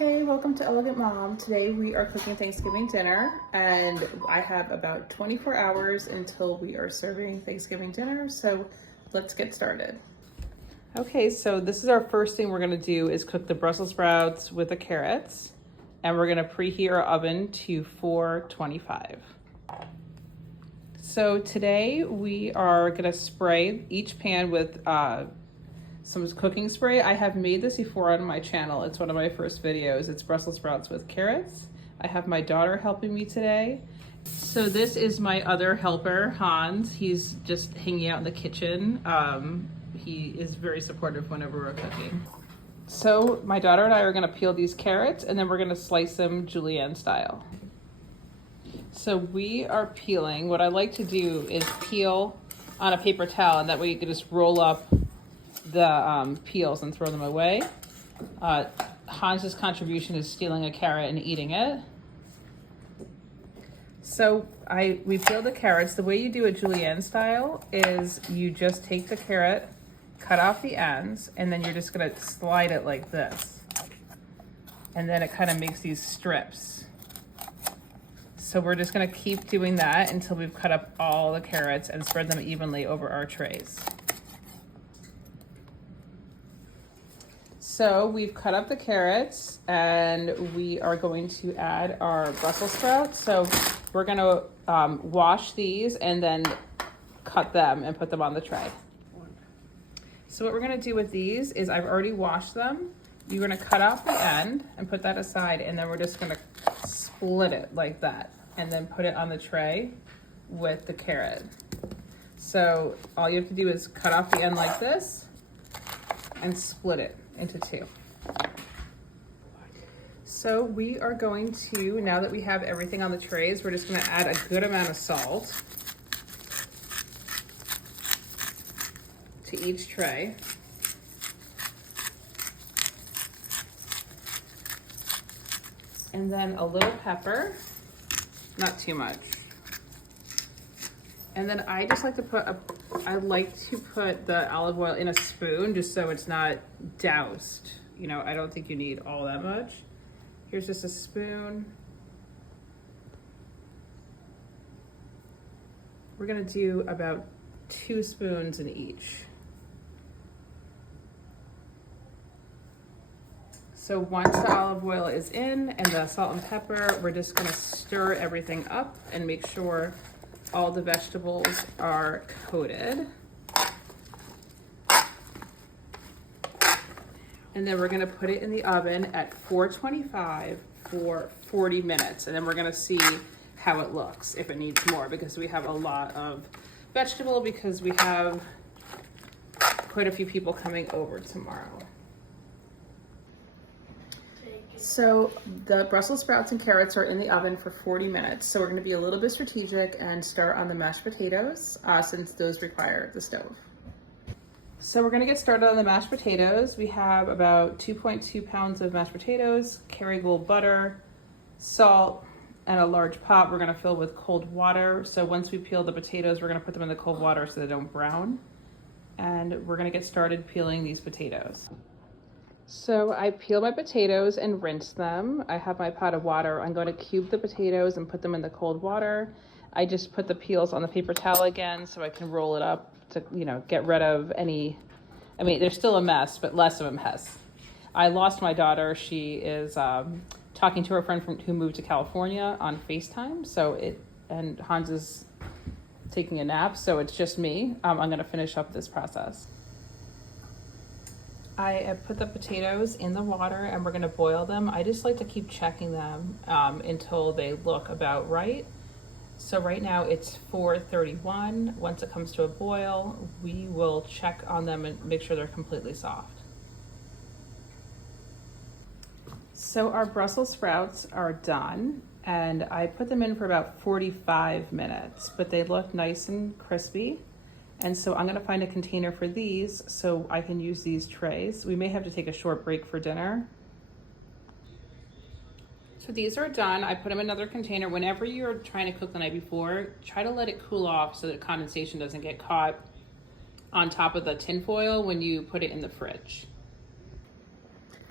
Hey, welcome to Elegant Mom. Today we are cooking Thanksgiving dinner and I have about 24 hours until we are serving Thanksgiving dinner, so let's get started. Okay, so this is our first thing we're gonna do is cook the Brussels sprouts with the carrots, and we're gonna preheat our oven to 425. So today we are gonna spray each pan with some cooking spray. I have made this before on my channel. It's one of my first videos. It's Brussels sprouts with carrots. I have my daughter helping me today. So this is my other helper, Hans. He's just hanging out in the kitchen. He is very supportive whenever we're cooking. So my daughter and I are gonna peel these carrots and then we're gonna slice them julienne style. So we are peeling. What I like to do is peel on a paper towel, and that way you can just roll up the peels and throw them away. Hans's contribution is stealing a carrot and eating it. So we peel the carrots. The way you do it julienne style is you just take the carrot, cut off the ends, and then you're just gonna slide it like this. And then it kind of makes these strips. So we're just gonna keep doing that until we've cut up all the carrots and spread them evenly over our trays. So we've cut up the carrots and we are going to add our Brussels sprouts. So we're gonna wash these and then cut them and put them on the tray. So what we're gonna do with these is I've already washed them. You're gonna cut off the end and put that aside, and then we're just gonna split it like that and then put it on the tray with the carrot. So all you have to do is cut off the end like this and split it into two. So we are going to, now that we have everything on the trays, we're just gonna add a good amount of salt to each tray. And then a little pepper, not too much. And then I just like to put the olive oil in a spoon just so it's not doused. You know, I don't think you need all that much. Here's just a spoon. We're gonna do about 2 spoons in each. So once the olive oil is in and the salt and pepper, we're just gonna stir everything up and make sure all the vegetables are coated. And then we're gonna put it in the oven at 425 for 40 minutes. And then we're gonna see how it looks, if it needs more, because we have a lot of vegetable because we have quite a few people coming over tomorrow. So the Brussels sprouts and carrots are in the oven for 40 minutes. So we're gonna be a little bit strategic and start on the mashed potatoes since those require the stove. So we're gonna get started on the mashed potatoes. We have about 2.2 pounds of mashed potatoes, Kerrygold butter, salt, and a large pot we're gonna fill with cold water. So once we peel the potatoes, we're gonna put them in the cold water so they don't brown. And we're gonna get started peeling these potatoes. So I peel my potatoes and rinse them. I have my pot of water. I'm going to cube the potatoes and put them in the cold water. I just put the peels on the paper towel again so I can roll it up to, you know, get rid of any, I mean, there's still a mess, but less of a mess. I lost my daughter. She is talking to her friend who moved to California on FaceTime. And Hans is taking a nap, so it's just me. I'm going to finish up this process. I have put the potatoes in the water and we're gonna boil them. I just like to keep checking them until they look about right. So right now it's 4:31. Once it comes to a boil, we will check on them and make sure they're completely soft. So our Brussels sprouts are done and I put them in for about 45 minutes, but they look nice and crispy. And so I'm gonna find a container for these so I can use these trays. We may have to take a short break for dinner. So these are done. I put them in another container. Whenever you're trying to cook the night before, try to let it cool off so that condensation doesn't get caught on top of the tin foil when you put it in the fridge.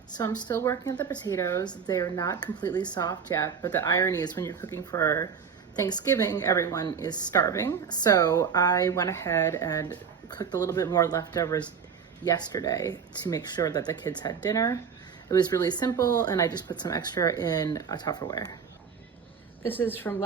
So I'm still working at the potatoes. They're not completely soft yet, but the irony is when you're cooking for Thanksgiving, everyone is starving. So I went ahead and cooked a little bit more leftovers yesterday to make sure that the kids had dinner. It was really simple, and I just put some extra in a Tupperware. This is from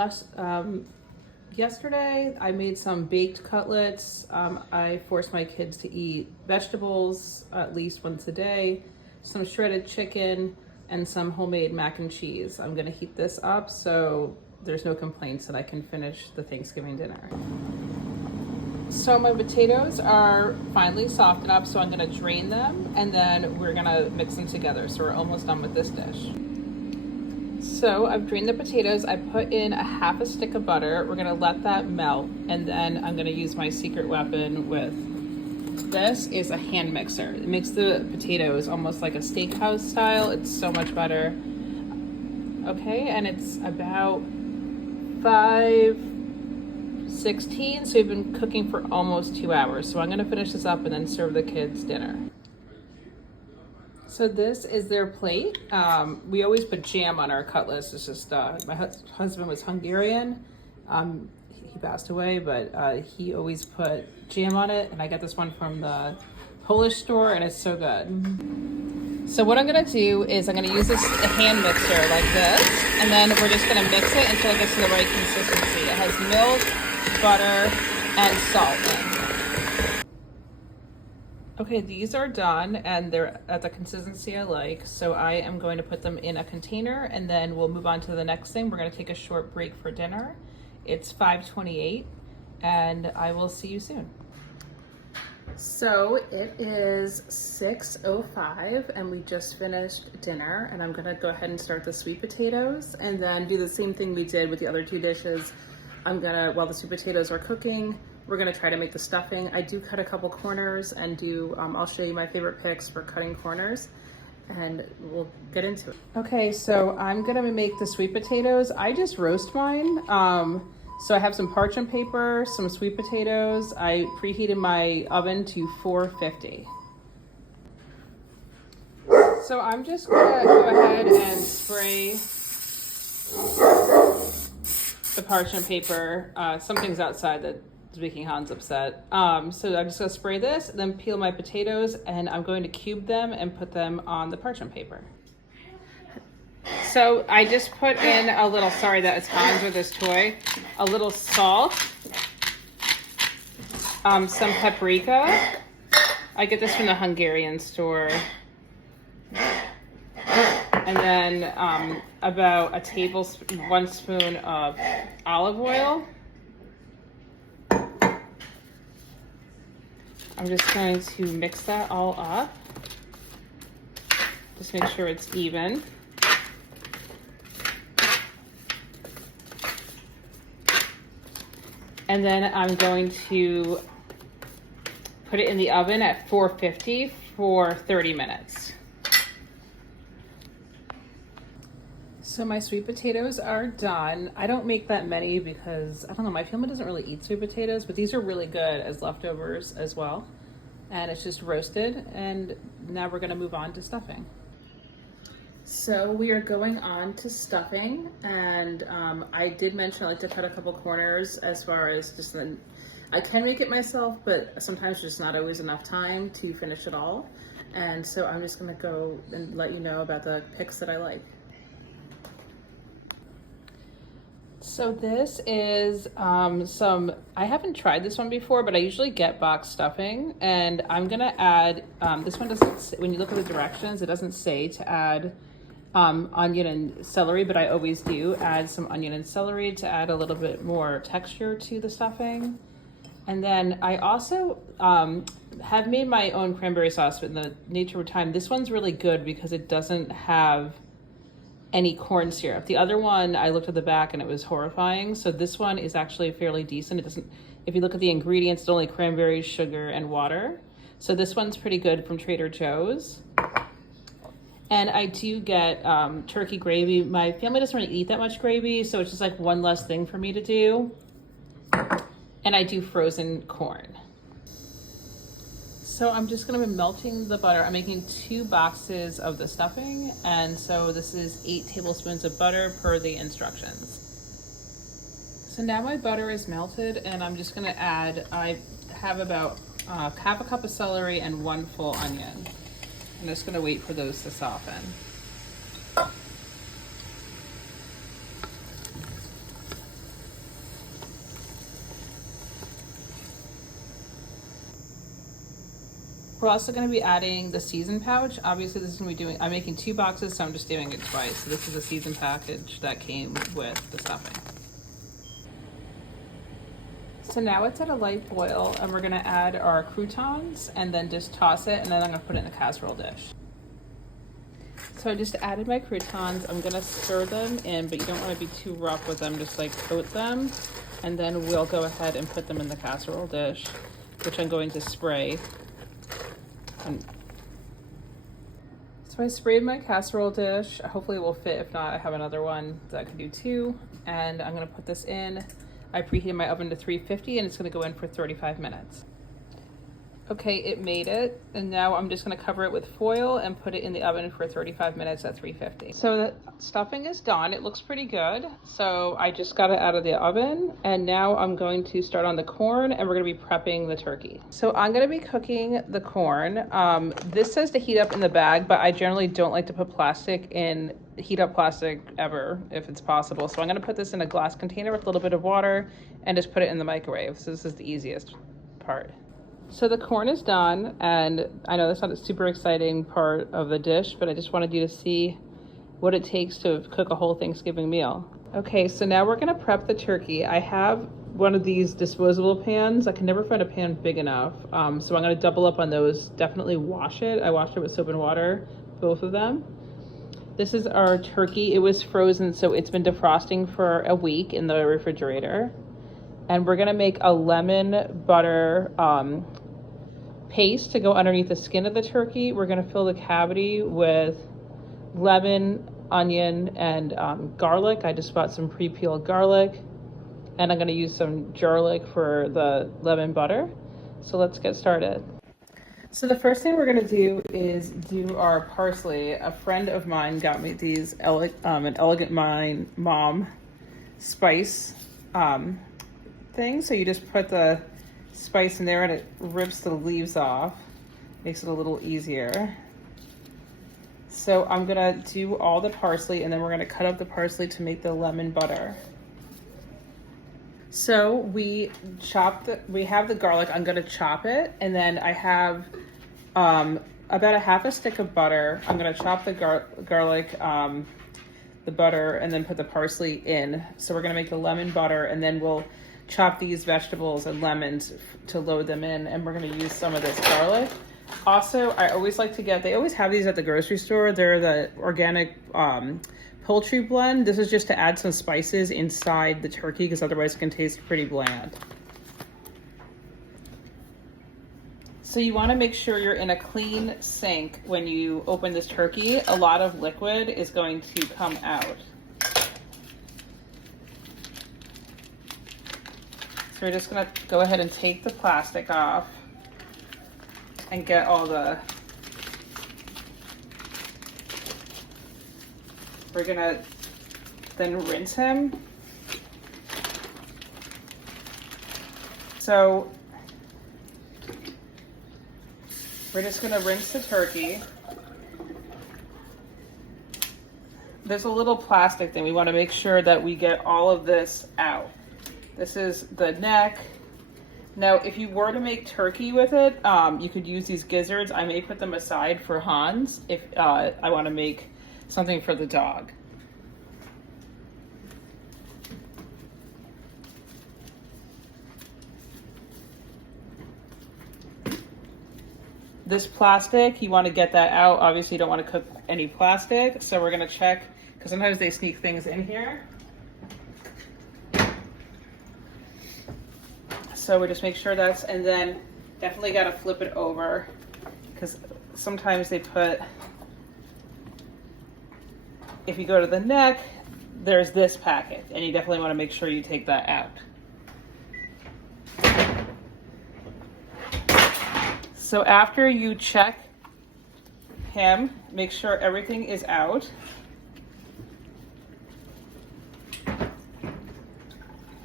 yesterday. I made some baked cutlets. I forced my kids to eat vegetables at least once a day, some shredded chicken, and some homemade mac and cheese. I'm gonna heat this up so there's no complaints and I can finish the Thanksgiving dinner. So my potatoes are finally softened up, so I'm gonna drain them and then we're gonna mix them together. So we're almost done with this dish. So I've drained the potatoes. I put in a half a stick of butter. We're gonna let that melt, and then I'm gonna use my secret weapon with, this is a hand mixer. It makes the potatoes almost like a steakhouse style. It's so much better. Okay, and it's about 5:16, so we've been cooking for almost 2 hours. So I'm gonna finish this up and then serve the kids dinner. So this is their plate. We always put jam on our cutlets. It's just, my husband was Hungarian. He passed away, but he always put jam on it. And I got this one from the Polish store and it's so good. So what I'm gonna do is I'm gonna use this hand mixer like this, and then we're just gonna mix it until it gets to the right consistency. It has milk, butter, and salt in. Okay, these are done and they're at the consistency I like. So I am going to put them in a container and then we'll move on to the next thing. We're gonna take a short break for dinner. It's 5:28 and I will see you soon. So it is 6:05 and we just finished dinner, and I'm gonna go ahead and start the sweet potatoes and then do the same thing we did with the other two dishes. While the sweet potatoes are cooking, we're gonna try to make the stuffing. I do cut a couple corners and I'll show you my favorite picks for cutting corners and we'll get into it. Okay, so I'm gonna make the sweet potatoes. I just roast mine. So I have some parchment paper, some sweet potatoes. I preheated my oven to 450. So I'm just gonna go ahead and spray the parchment paper. Something's outside that is making Hans upset. So I'm just gonna spray this, then peel my potatoes, and I'm going to cube them and put them on the parchment paper. So I just put in a little, sorry that it's Hans with this toy, a little salt, some paprika. I get this from the Hungarian store. And then about one spoon of olive oil. I'm just going to mix that all up. Just make sure it's even. And then I'm going to put it in the oven at 450 for 30 minutes. So my sweet potatoes are done. I don't make that many because, I don't know, my family doesn't really eat sweet potatoes, but these are really good as leftovers as well. And it's just roasted, and now we're gonna move on to stuffing. So we are going on to stuffing, and I did mention I like to cut a couple corners as far as just I can make it myself, but sometimes there's not always enough time to finish it all. And so I'm just gonna go and let you know about the picks that I like. So this is I haven't tried this one before, but I usually get box stuffing, and I'm gonna add, this one doesn't, when you look at the directions, it doesn't say to add onion and celery, but I always do add some onion and celery to add a little bit more texture to the stuffing. And then I also have made my own cranberry sauce in the nature of time. This one's really good because it doesn't have any corn syrup. The other one, I looked at the back and it was horrifying. So this one is actually fairly decent. It doesn't, if you look at the ingredients, it's only cranberries, sugar, and water. So this one's pretty good from Trader Joe's. And I do get turkey gravy. My family doesn't really eat that much gravy, so it's just like one less thing for me to do. And I do frozen corn. So I'm just gonna be melting the butter. I'm making 2 boxes of the stuffing, and so this is 8 tablespoons of butter per the instructions. So now my butter is melted, and I'm just gonna add, I have about half a cup of celery and 1 full onion. I'm just gonna wait for those to soften. We're also going to be adding the season pouch. Obviously this is going to be I'm making 2 boxes, so I'm just doing it twice. So this is the season package that came with the stuffing. So now it's at a light boil, and we're going to add our croutons and then just toss it, and then I'm going to put it in a casserole dish. So I just added my croutons. I'm going to stir them in, but you don't want to be too rough with them, just like coat them, and then we'll go ahead and put them in the casserole dish, which I'm going to spray. So I sprayed my casserole dish. Hopefully it will fit. If not, I have another one that I could do too. And I'm gonna put this in. I preheated my oven to 350, and it's gonna go in for 35 minutes. Okay, it made it, and now I'm just gonna cover it with foil and put it in the oven for 35 minutes at 350. So the stuffing is done. It looks pretty good. So I just got it out of the oven, and now I'm going to start on the corn, and we're gonna be prepping the turkey. So I'm gonna be cooking the corn. This says to heat up in the bag, but I generally don't like to put heat up plastic ever, if it's possible. So I'm gonna put this in a glass container with a little bit of water and just put it in the microwave. So this is the easiest part. So the corn is done, and I know that's not a super exciting part of the dish, but I just wanted you to see what it takes to cook a whole Thanksgiving meal. Okay, so now we're gonna prep the turkey. I have one of these disposable pans. I can never find a pan big enough, so I'm gonna double up on those. Definitely wash it. I washed it with soap and water, both of them. This is our turkey. It was frozen, so it's been defrosting for a week in the refrigerator. And we're gonna make a lemon butter paste to go underneath the skin of the turkey. We're gonna fill the cavity with lemon, onion, and garlic. I just bought some pre-peeled garlic, and I'm gonna use some garlic for the lemon butter. So let's get started. So the first thing we're gonna do is do our parsley. A friend of mine got me these an ElegantMom spice thing. So you just put the spice in there and it rips the leaves off, makes it a little easier. So I'm gonna do all the parsley, and then we're gonna cut up the parsley to make the lemon butter. So we have the garlic. I'm gonna chop it, and then I have about a half a stick of butter. I'm gonna chop the garlic, the butter, and then put the parsley in. So we're gonna make the lemon butter, and then we'll chop these vegetables and lemons to load them in, and we're going to use some of this garlic. Also, I always like to they always have these at the grocery store. They're the organic poultry blend. This is just to add some spices inside the turkey, because otherwise it can taste pretty bland. So you want to make sure you're in a clean sink when you open this turkey. A lot of liquid is going to come out. So we're just gonna go ahead and take the plastic off and get all we're gonna then rinse him. So we're just gonna rinse the turkey. There's a little plastic thing. We wanna make sure that we get all of this out. This is the neck. Now, if you were to make turkey with it, you could use these gizzards. I may put them aside for Hans if I want to make something for the dog. This plastic, you want to get that out. Obviously, you don't want to cook any plastic. So we're going to check, because sometimes they sneak things in here. So we just make sure and then definitely got to flip it over, because sometimes they if you go to the neck, there's this packet, and you definitely want to make sure you take that out. So after you check him, make sure everything is out.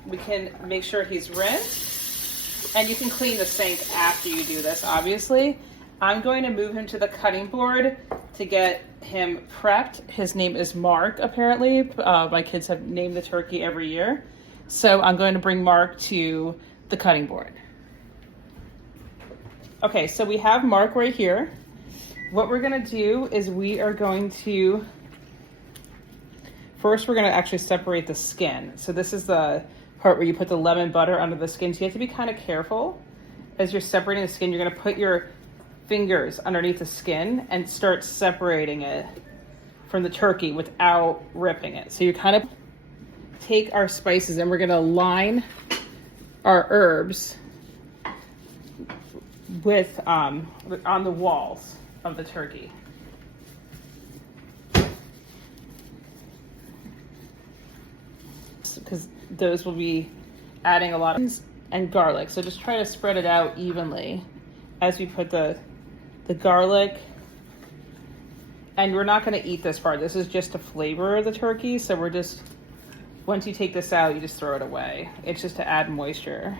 We can make sure he's rinsed, and you can clean the sink after you do this, obviously. I'm going to move him to the cutting board to get him prepped. His name is Mark, apparently. My kids have named the turkey every year. So I'm going to bring Mark to the cutting board. Okay, so we have Mark right here. What we're gonna do is we are going to, first we're gonna actually separate the skin. So this is the part where you put the lemon butter under the skin. So you have to be kind of careful. As you're separating the skin, you're gonna put your fingers underneath the skin and start separating it from the turkey without ripping it. So you kind of take our spices and we're gonna line our herbs with on the walls of the turkey. Because those will be adding a lot of, and garlic. So just try to spread it out evenly as we put the garlic. And we're not going to eat this part. This is just to flavor the turkey. So we're just, once you take this out, you just throw it away. It's just to add moisture.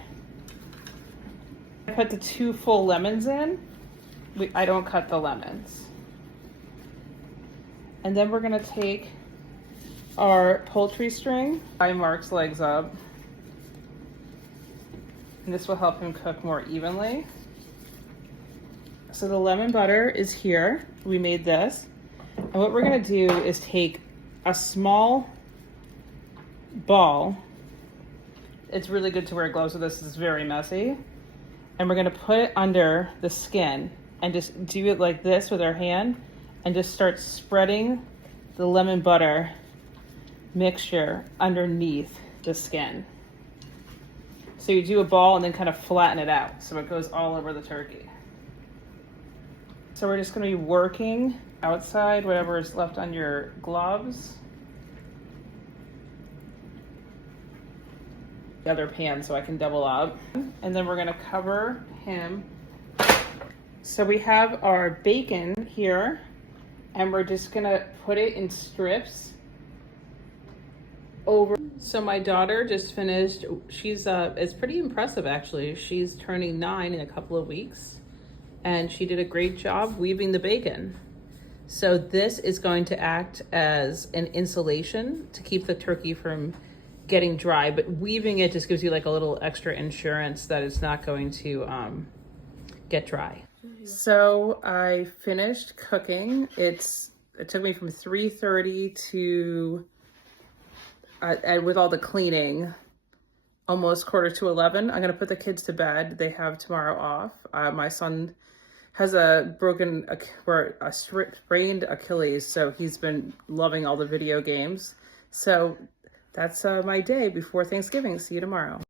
I put the 2 full lemons in. I don't cut the lemons. And then we're going to take our poultry string, tie Mark's legs up. And this will help him cook more evenly. So the lemon butter is here. We made this. And what we're gonna do is take a small ball. It's really good to wear gloves with this, it's very messy. And we're gonna put it under the skin and just do it like this with our hand and just start spreading the lemon butter mixture underneath the skin. So you do a ball and then kind of flatten it out so it goes all over the turkey. So we're just going to be working outside whatever is left on your gloves. The other pan so I can double up. And then we're going to cover him. So we have our bacon here and we're just going to put it in strips over. So my daughter just finished, she's it's pretty impressive actually. She's turning 9 in a couple of weeks and she did a great job weaving the bacon. So this is going to act as an insulation to keep the turkey from getting dry, but weaving it just gives you like a little extra insurance that it's not going to get dry. So I finished cooking. It took me from 3:30 to and with all the cleaning, almost 10:45. I'm gonna put the kids to bed. They have tomorrow off. My son has a sprained Achilles, so he's been loving all the video games. So that's my day before Thanksgiving. See you tomorrow.